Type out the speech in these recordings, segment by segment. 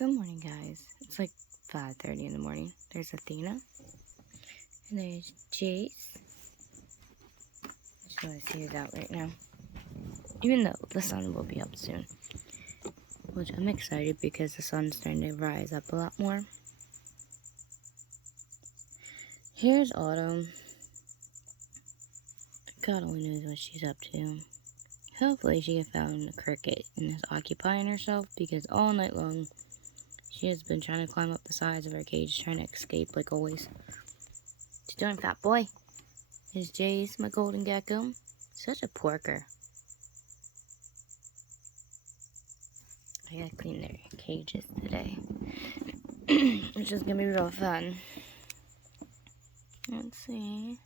Good morning, guys. It's like 5:30 in the morning. There's Athena, and there's Jace. I just want to see who's out right now. Even though the sun will be up soon. Which I'm excited because the sun's starting to rise up a lot more. Here's Autumn. God only knows what she's up to. Hopefully she can find a cricket and is occupying herself because all night long she has been trying to climb up the sides of her cage, trying to escape like always. What you doing, fat boy? There's Jace, my golden gecko. Such a porker. I gotta clean their cages today. Which is gonna be real fun. Let's see.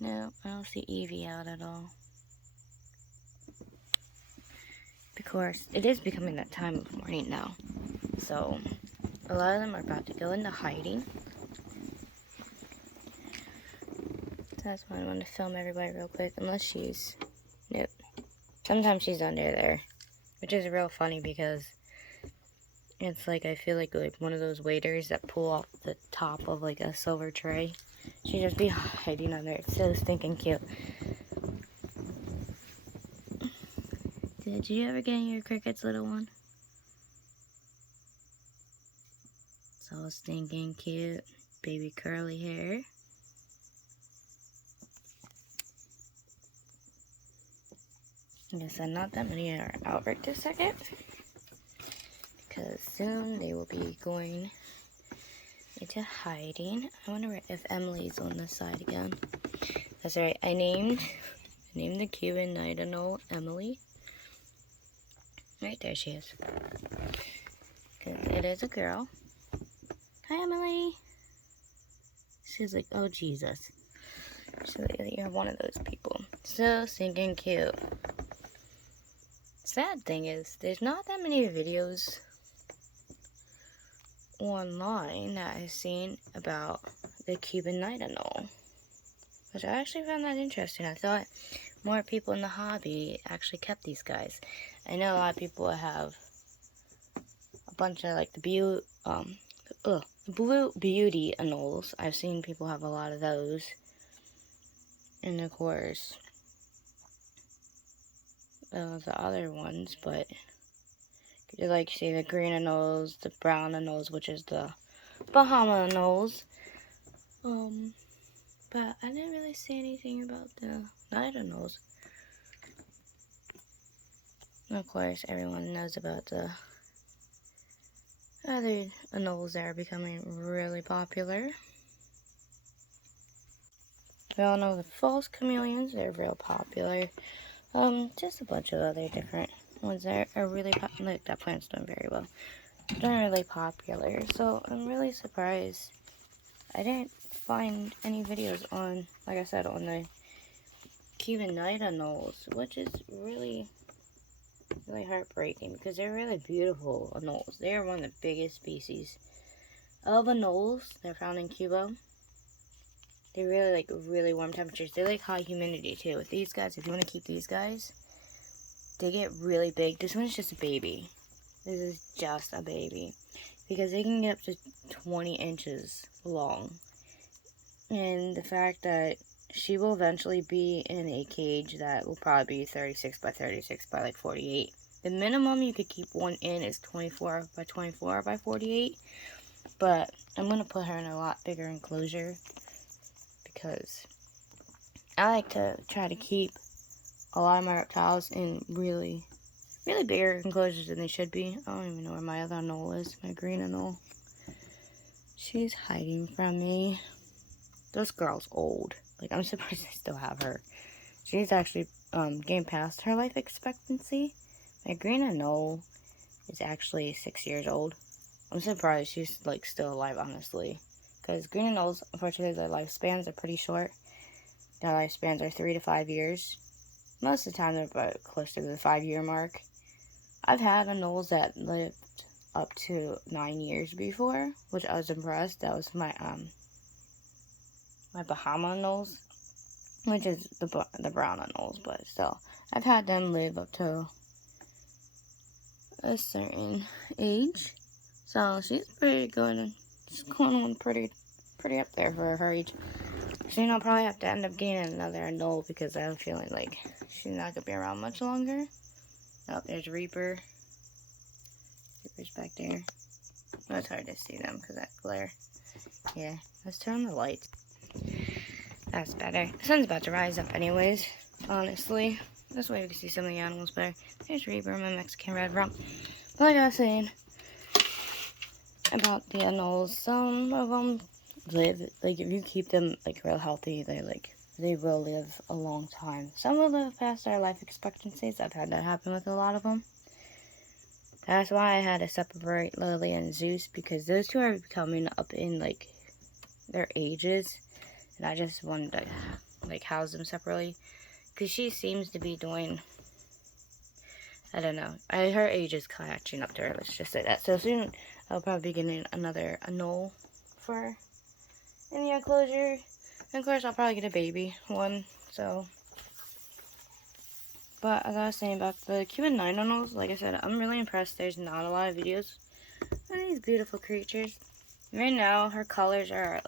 No, I don't see Evie out at all. Of course, it is becoming that time of morning now. So, a lot of them are about to go into hiding. So that's why I wanted to film everybody real quick. Unless she's... Nope. Sometimes she's under there. Which is real funny because it's like I feel like one of those waiters that pull off the top of like a silver tray. She just be hiding under it. It's so stinking cute. Did you ever get your crickets, little one? So stinking cute. Baby curly hair. I guess not that many are out right this second. Because soon they will be going into hiding. I wonder if Emily's on this side again. That's right. I named the Cuban anole Emily. Right there she is. Because it is a girl. Hi, Emily. She's like, oh, Jesus. She's like, you're one of those people. So stinking cute. Sad thing is, there's not that many videos online that I've seen about the Cuban anole, which I actually found that interesting. I thought more people in the hobby actually kept these guys. I know a lot of people have a bunch of like the blue beauty anoles. I've seen people have a lot of those, and of course the other ones, but you like see the green anoles, the brown anoles, which is the Bahama anoles. But I didn't really see anything about the night anoles. And of course, everyone knows about the other anoles that are becoming really popular. We all know the false chameleons, they're real popular. Just a bunch of other different ones that are really popular. Like, that plant's doing very well. They're really popular, so I'm really surprised I didn't find any videos on, like I said, on the Cuban night anoles, which is really heartbreaking because they're really beautiful anoles. They are one of the biggest species of anoles. They're found in Cuba. They really like really warm temperatures. They like high humidity too. With these guys, if you want to keep these guys, they get really big. This one's just a baby. This is just a baby. Because they can get up to 20 inches long. And the fact that she will eventually be in a cage that will probably be 36 by 36 by like 48. The minimum you could keep one in is 24 by 24 by 48. But I'm going to put her in a lot bigger enclosure because I like to try to keep a lot of my reptiles in really bigger enclosures than they should be. I don't even know where my other anole is, my green anole. She's hiding from me. This girl's old. Like, I'm surprised I still have her. She's actually getting past her life expectancy. My green anole is actually 6 years old. I'm surprised she's like still alive, honestly. Because green anoles, unfortunately, their lifespans are pretty short. Their lifespans are 3 to 5 years. Most of the time, they're about close to the 5-year mark. I've had anoles that lived up to 9 years before, which I was impressed. That was my my Bahama anoles, which is the brown anoles, but still, I've had them live up to a certain age. So she's pretty good. She's going on pretty up there for her age. So I'll probably have to end up getting another anole because I'm feeling like she's not gonna be around much longer. Oh, there's Reaper. Reaper's back there. Oh, it's hard to see them because that glare. Yeah, let's turn on the lights. That's better. The sun's about to rise up anyways, honestly. This way we can see some of the animals better. There's Reaper, my Mexican red rump. But like I was saying about the anoles, some of them live, like if you keep them like real healthy, they will live a long time. Some will live past their life expectancies. I've had that happen with a lot of them. That's why I had to separate Lily and Zeus, because those two are coming up in like their ages, and I just wanted to like house them separately because she seems to be doing, I don't know, her age is catching up to her, let's just say that. So soon I'll probably be getting another anole for her in the enclosure, and of course I'll probably get a baby one. So, but as I was saying about the Cuban 9 anoles, like I said, I'm really impressed. There's not a lot of videos of these beautiful creatures. Right now her colors are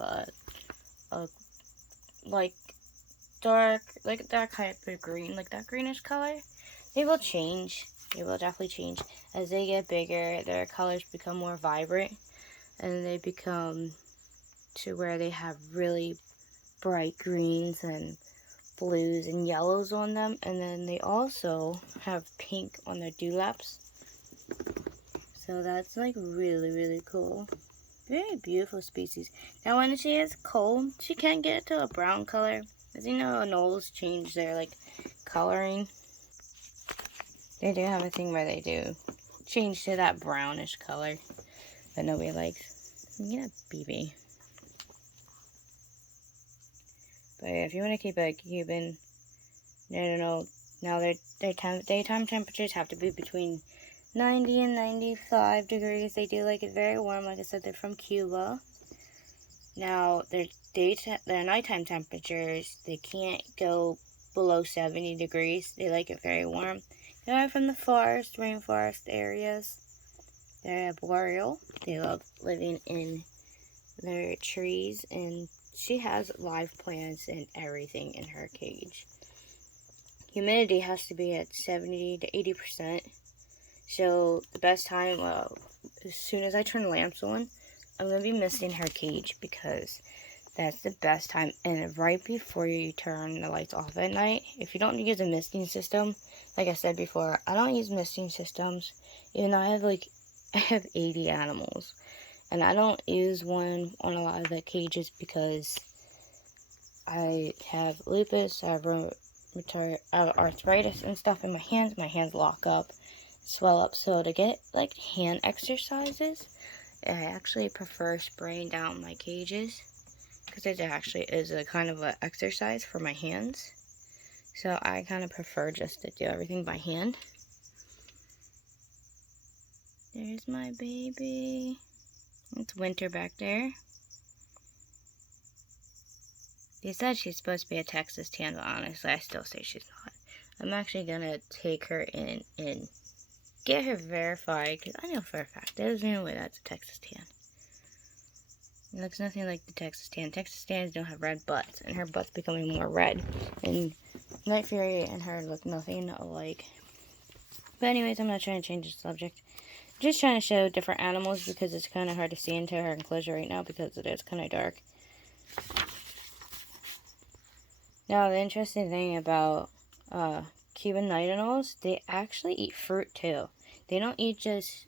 like dark, like that kind of green, like that greenish color. They will change. They will definitely change as they get bigger. Their colors become more vibrant, and they become to where they have really bright greens and blues and yellows on them, and then they also have pink on their dewlaps. So that's like really cool. Very beautiful species. Now when she is cold, she can get to a brown color. As you know, anoles change their like coloring. They do have a thing where they do change to that brownish color that nobody likes. Get a BB. But if you want to keep a Cuban, I don't know. Now their daytime temperatures have to be between 90 and 95 degrees. They do like it very warm. Like I said, they're from Cuba. Now their nighttime temperatures, they can't go below 70 degrees. They like it very warm. They are from the forest, rainforest areas. They're boreal. They love living in their trees, and she has live plants and everything in her cage. Humidity has to be at 70 to 80%. So the best time, as soon as I turn the lamps on, I'm going to be misting her cage because that's the best time. And right before you turn the lights off at night, if you don't use a misting system, like I said before, I don't use misting systems, even though I have 80 animals. And I don't use one on a lot of the cages because I have lupus, I have arthritis and stuff in my hands. My hands lock up, swell up. So to get like hand exercises, I actually prefer spraying down my cages because it actually is a kind of an exercise for my hands. So I kind of prefer just to do everything by hand. There's my baby. It's Winter back there. They said she's supposed to be a Texas tan, but honestly, I still say she's not. I'm actually going to take her in and get her verified, because I know for a fact there's no way that's a Texas tan. It looks nothing like the Texas tan. Texas tans don't have red butts, and her butt's becoming more red. And Night Fury and her look nothing alike. But anyways, I'm not trying to change the subject. I'm just trying to show different animals because it's kind of hard to see into her enclosure right now because it is kind of dark. Now, the interesting thing about Cuban night anoles, they actually eat fruit too. They don't eat just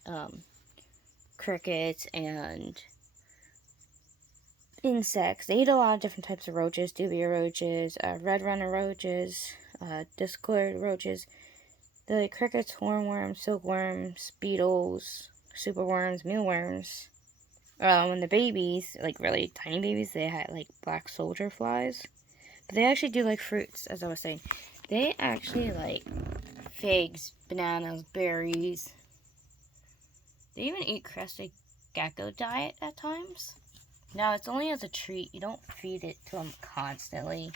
crickets and insects. They eat a lot of different types of roaches, dubia roaches, red runner roaches, discord roaches. They're like crickets, hornworms, silkworms, beetles, superworms, mealworms. When the babies, like really tiny babies, they had like black soldier flies. But they actually do like fruits, as I was saying. They actually like figs, bananas, berries. They even eat crested gecko diet at times. Now, it's only as a treat. You don't feed it to them constantly.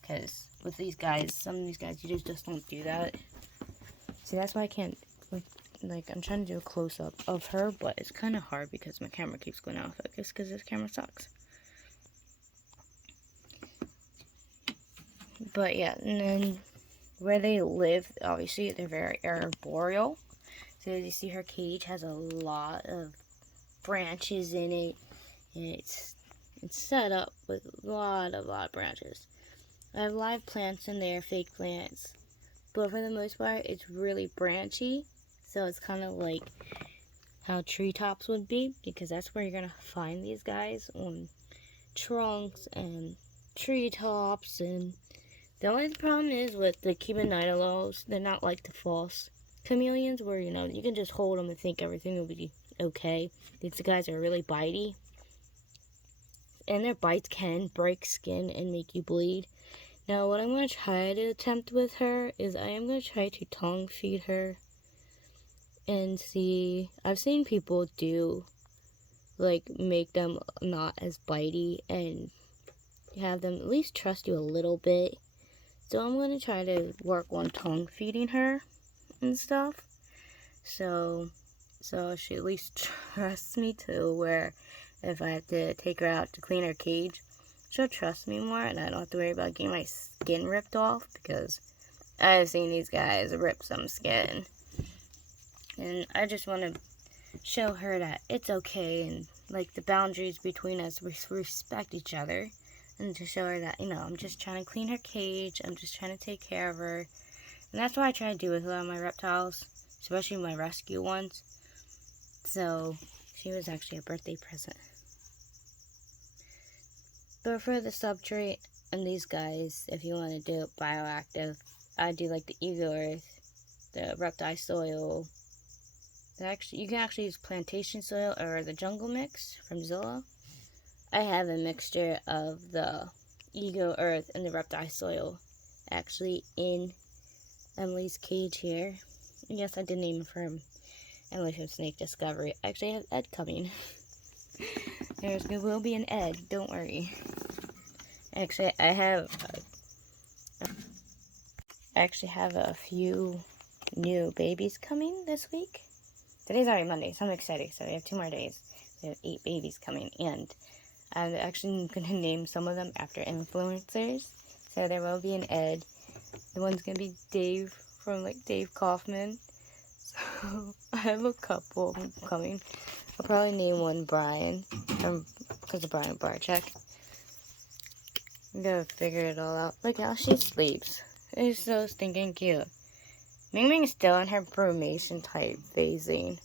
Because with these guys, some of these guys, you just don't do that. See, that's why I can't, like, like, I'm trying to do a close-up of her, but it's kind of hard because my camera keeps going out of focus because this camera sucks. But yeah, and then where they live, obviously, they're very arboreal. So as you see, her cage has a lot of branches in it, and it's set up with a lot of branches. I have live plants in there, fake plants, but for the most part, it's really branchy. So it's kind of like how treetops would be, because that's where you're gonna find these guys, on trunks and treetops. And the only problem is with the Cuban anole, they're not like the false chameleons where, you know, you can just hold them and think everything will be okay. These guys are really bitey, and their bites can break skin and make you bleed. Now what I'm going to try to attempt with her is I am going to try to tongue feed her and see. I've seen people do, like, make them not as bitey and have them at least trust you a little bit. So I'm going to try to work on tongue feeding her and stuff. So she at least trusts me to where if I have to take her out to clean her cage, she'll trust me more and I don't have to worry about getting my skin ripped off, because I've seen these guys rip some skin. And I just want to show her that it's okay, and like the boundaries between us, we respect each other, and to show her that, you know, I'm just trying to clean her cage, I'm just trying to take care of her. And that's what I try to do with a lot of my reptiles, especially my rescue ones. So she was actually a birthday present. But for the substrate and these guys, if you want to do it bioactive, I do like the Eco Earth, the reptile soil. You can actually use plantation soil or the jungle mix from Zilla. I have a mixture of the Eco Earth and the reptile soil actually in Emily's cage here. Yes, I did name her from Emily from Snake Discovery. Actually, I have Ed coming. There will be an Ed, don't worry. Actually, I actually have a few new babies coming this week. Today's already Monday, so I'm excited. So we have 2 more days. We have 8 babies coming, and I'm actually going to name some of them after influencers. So there will be an Ed. The one's going to be Dave from, like, Dave Kaufman. So I have a couple coming. I'll probably name one Brian, because of Brian Barczyk. I'm gonna figure it all out. Look how she sleeps. It's so stinking cute. Ming Ming's still in her brumation type phasing.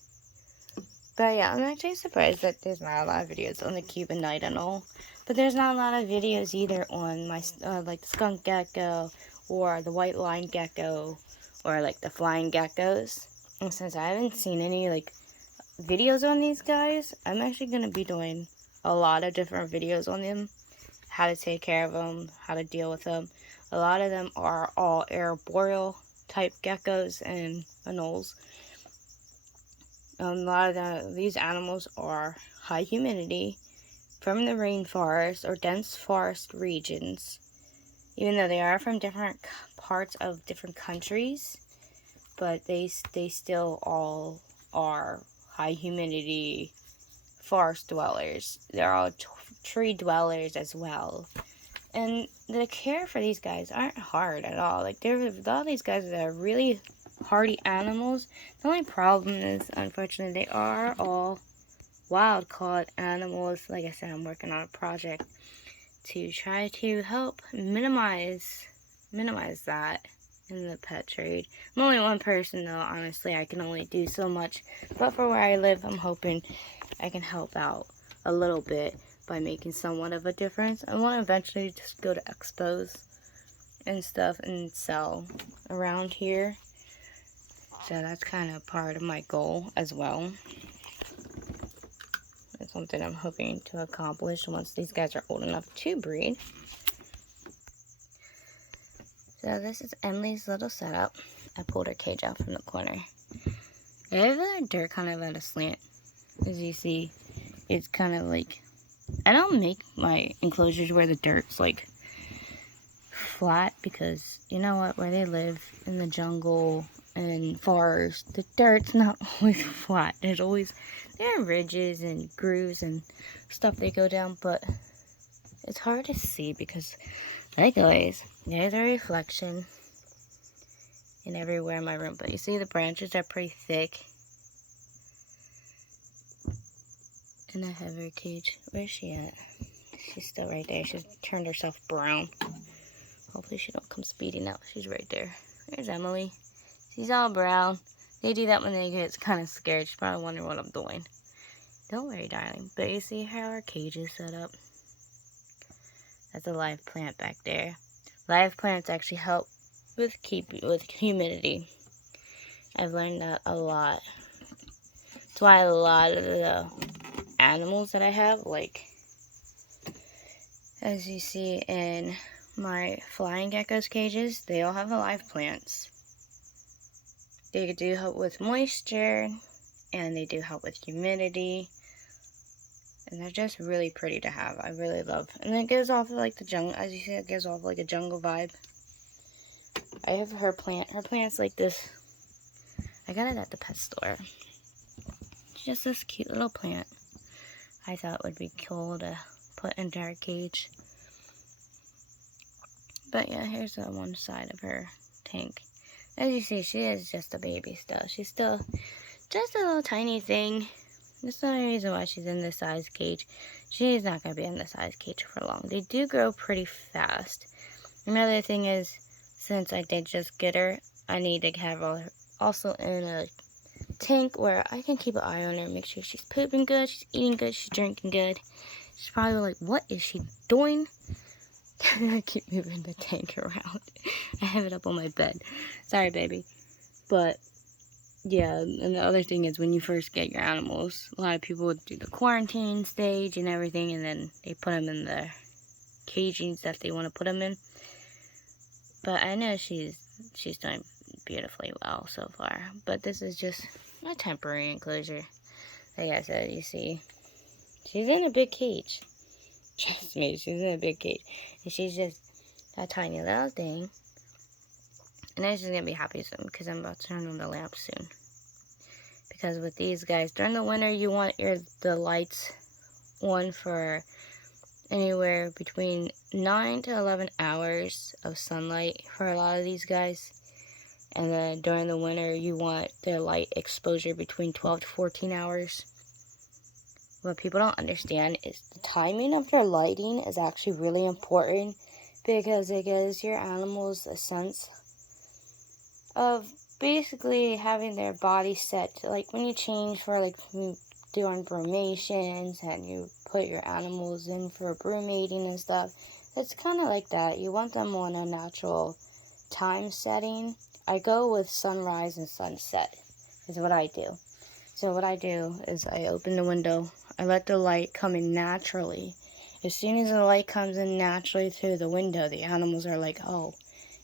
But yeah, I'm actually surprised that there's not a lot of videos on the Cuban night anole. But there's not a lot of videos either on my, like the skunk gecko, or the white line gecko, or like the flying geckos. And since I haven't seen any like videos on these guys, I'm actually going to be doing a lot of different videos on them. How to take care of them, how to deal with them. A lot of them are all arboreal type geckos and anoles. A lot of these animals are high humidity from the rainforest or dense forest regions. Even though they are from different parts of different countries, but they still all are high humidity forest dwellers. They're all tree dwellers as well. And the care for these guys aren't hard at all. Like, all these guys are really hardy animals. The only problem is, unfortunately, they are all wild-caught animals. Like I said, I'm working on a project to try to help minimize that in the pet trade. I'm only one person, though. Honestly, I can only do so much. But for where I live, I'm hoping I can help out a little bit by making somewhat of a difference. I want to eventually just go to expos and stuff and sell around here. So that's kind of part of my goal as well. It's something I'm hoping to accomplish once these guys are old enough to breed. So this is Emily's little setup. I pulled her cage out from the corner. I have the dirt kind of at a slant. As you see, it's kind of like, I don't make my enclosures where the dirt's like flat, because you know what, where they live in the jungle, and forest, the dirt's not always flat. There are ridges and grooves and stuff they go down, but it's hard to see because, like always, there's a reflection in everywhere in my room. But you see the branches are pretty thick. And I have her cage. Where's she at? She's still right there. She's turned herself brown. Hopefully she don't come speeding out. She's right there. There's Emily. She's all brown. They do that when they get kind of scared. She's probably wondering what I'm doing. Don't worry, darling. But you see how our cage is set up? That's a live plant back there. Live plants actually help with humidity. I've learned that a lot. That's why a lot of the animals that I have, like as you see in my flying geckos cages, they all have live plants. They do help with moisture, and they do help with humidity, and they're just really pretty to have. I really love, and it gives off like the jungle, as you see, it gives off like a jungle vibe. I have her plant. Her plant's like this. I got it at the pet store. It's just this cute little plant. I thought would be cool to put into our cage. But yeah, here's the one side of her tank. As you see, she is just a baby still. She's still just a little tiny thing. That's the only reason why she's in this size cage. She's not going to be in the size cage for long. They do grow pretty fast. Another thing is, since I did just get her, I need to have her also in a tank where I can keep an eye on her, make sure she's pooping good, she's eating good, she's drinking good. She's probably like, what is she doing? I keep moving the tank around. I have it up on my bed. Sorry, baby. But yeah, and the other thing is when you first get your animals, a lot of people would do the quarantine stage and everything, and then they put them in the cagings that they want to put them in. But I know she's doing beautifully well so far. But this is just a temporary enclosure. Like I said, you see, she's in a big cage. Trust me, she's in a big cage. And she's just a tiny little thing. And then she's going to be happy soon because I'm about to turn on the lamp soon. Because with these guys, during the winter, you want the lights on for anywhere between 9 to 11 hours of sunlight for a lot of these guys. And then during the winter, you want their light exposure between 12 to 14 hours. What people don't understand is the timing of their lighting is actually really important because it gives your animals a sense of basically having their body set. Like when you change for like doing brumations and you put your animals in for brumating and stuff, it's kind of like that. You want them on a natural time setting. I go with sunrise and sunset is what I do. So what I do is I open the window. I let the light come in naturally. As soon as the light comes in naturally through the window, the animals are like, oh,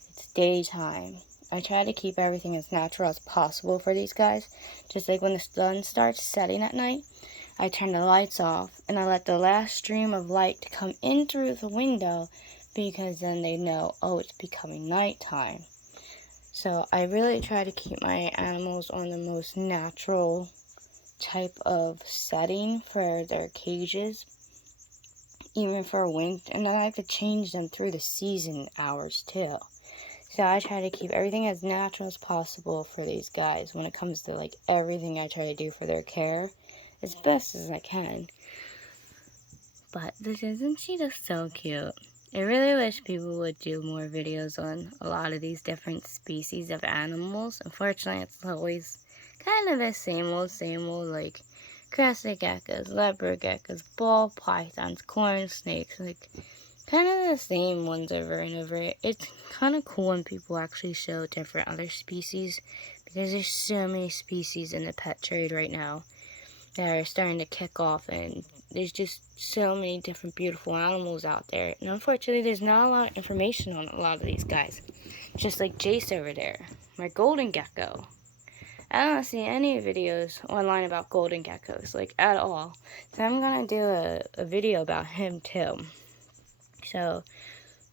it's daytime. I try to keep everything as natural as possible for these guys. Just like when the sun starts setting at night, I turn the lights off and I let the last stream of light come in through the window because then they know, oh, it's becoming nighttime. So I really try to keep my animals on the most natural type of setting for their cages, even for winter, and then I have to change them through the season hours too. So I try to keep everything as natural as possible for these guys when it comes to like everything I try to do for their care as best as I can. But isn't she just so cute? I really wish people would do more videos on a lot of these different species of animals. Unfortunately, it's always kind of the same old, like crested geckos, leopard geckos, ball pythons, corn snakes, like kind of the same ones over and over. It's kind of cool when people actually show different other species because there's so many species in the pet trade right now that are starting to kick off, and there's just so many different beautiful animals out there. And unfortunately, there's not a lot of information on a lot of these guys. Just like Jace over there, my golden gecko. I don't see any videos online about golden geckos, like, at all. So I'm going to do a video about him, too. So,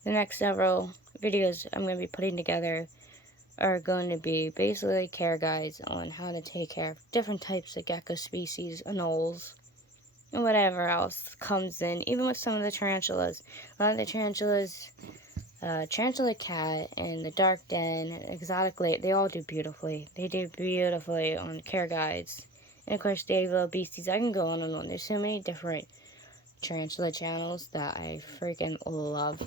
the next several videos I'm going to be putting together are going to be basically care guides on how to take care of different types of gecko species, anoles, and whatever else comes in. Even with some of the tarantulas. A lot of the tarantulas, tarantula cat and the dark den, exotic lake, they all do beautifully. They do beautifully on care guides. And of course, Daily Little Beasties, I can go on and on. There's so many different tarantula channels that I freaking love.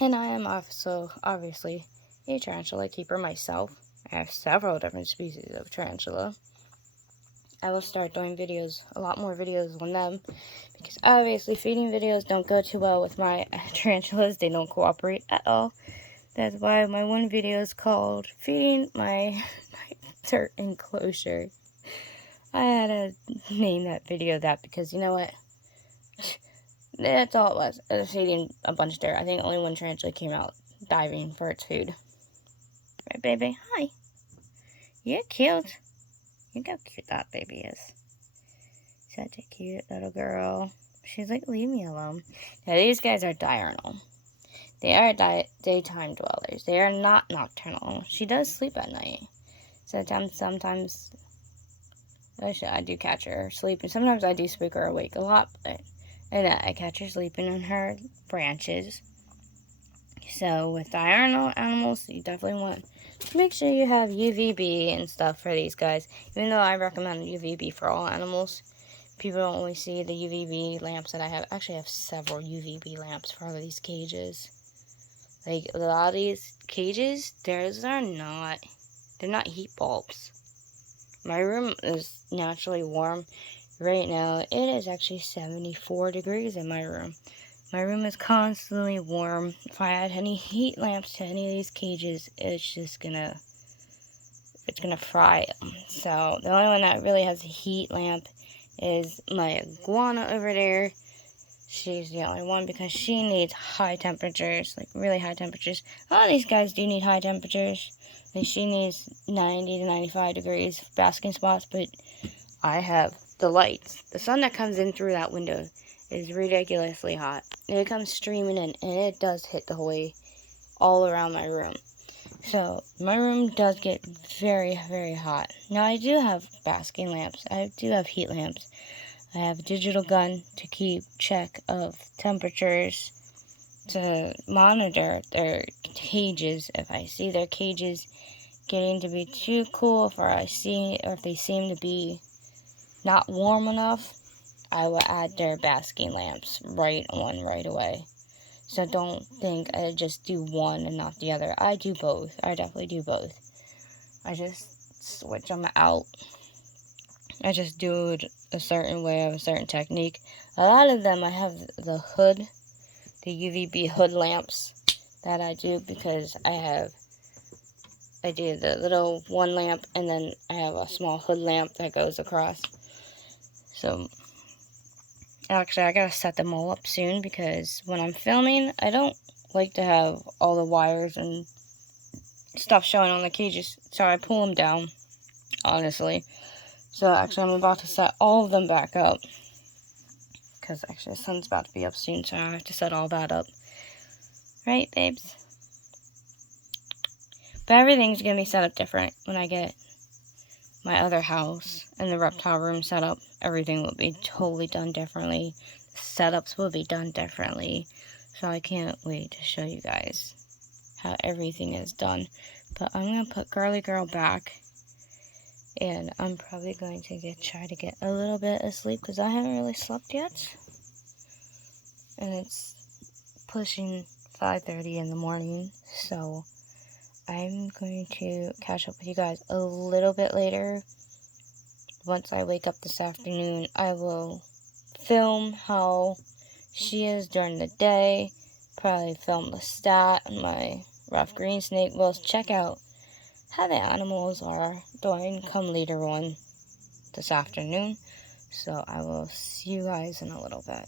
And I am also, obviously, a tarantula keeper myself. I have several different species of tarantula. I will start doing videos, a lot more videos on them, because obviously feeding videos don't go too well with my tarantulas. They don't cooperate at all. That's why my one video is called Feeding my Dirt Enclosure. I had to name that video that because, you know what? That's all it was. It was feeding a bunch of dirt. I think only one tarantula came out diving for its food. Right, baby? Hi. You're cute. Look how cute that baby is. Such a cute little girl. She's like, leave me alone. Now, these guys are diurnal. They are daytime dwellers. They are not nocturnal. She does sleep at night. Sometimes I do catch her sleeping. Sometimes I do spook her awake a lot, but I catch her sleeping on her branches. So with diurnal animals, you definitely want to make sure you have UVB and stuff for these guys. Even though I recommend UVB for all animals, people don't always see the UVB lamps that I have. Actually, I have several UVB lamps for all of these cages. Like, a lot of these cages, they're not heat bulbs. My room is naturally warm. Right now, it is actually 74 degrees in my room. My room is constantly warm. If I add any heat lamps to any of these cages, it's gonna fry them. So, the only one that really has a heat lamp is my iguana over there. She's the only one because she needs high temperatures, like really high temperatures. A lot of these guys do need high temperatures. Like she needs 90 to 95 degrees basking spots, but I have the lights. The sun that comes in through that window is ridiculously hot. It comes streaming in, and it does hit the whole way all around my room. So, my room does get very, very hot. Now, I do have basking lamps. I do have heat lamps. I have a digital gun to keep check of temperatures, to monitor their cages. If I see their cages getting to be too cool, or if they seem to be not warm enough, I will add their basking lamps right away. So don't think I just do one and not the other. I do both. I definitely do both. I just switch them out. I just do it a certain way, I have a certain technique. A lot of them I have the UVB hood lamps that I do because I do the little one lamp and then I have a small hood lamp that goes across. So, actually I gotta set them all up soon because when I'm filming, I don't like to have all the wires and stuff showing on the cages, so I pull them down, honestly. So actually I'm about to set all of them back up because actually the sun's about to be up soon, so I have to set all that up. Right, babes? But everything's going to be set up different when I get my other house and the reptile room set up. Everything will be totally done differently. Setups will be done differently. So I can't wait to show you guys how everything is done. But I'm going to put Girly Girl back. And I'm probably going to try to get a little bit of sleep because I haven't really slept yet. And it's pushing 5:30 in the morning. So I'm going to catch up with you guys a little bit later. Once I wake up this afternoon, I will film how she is during the day. Probably film the stat on my rough green snake. We'll check out how the animals are doing come later on this afternoon. So I will see you guys in a little bit.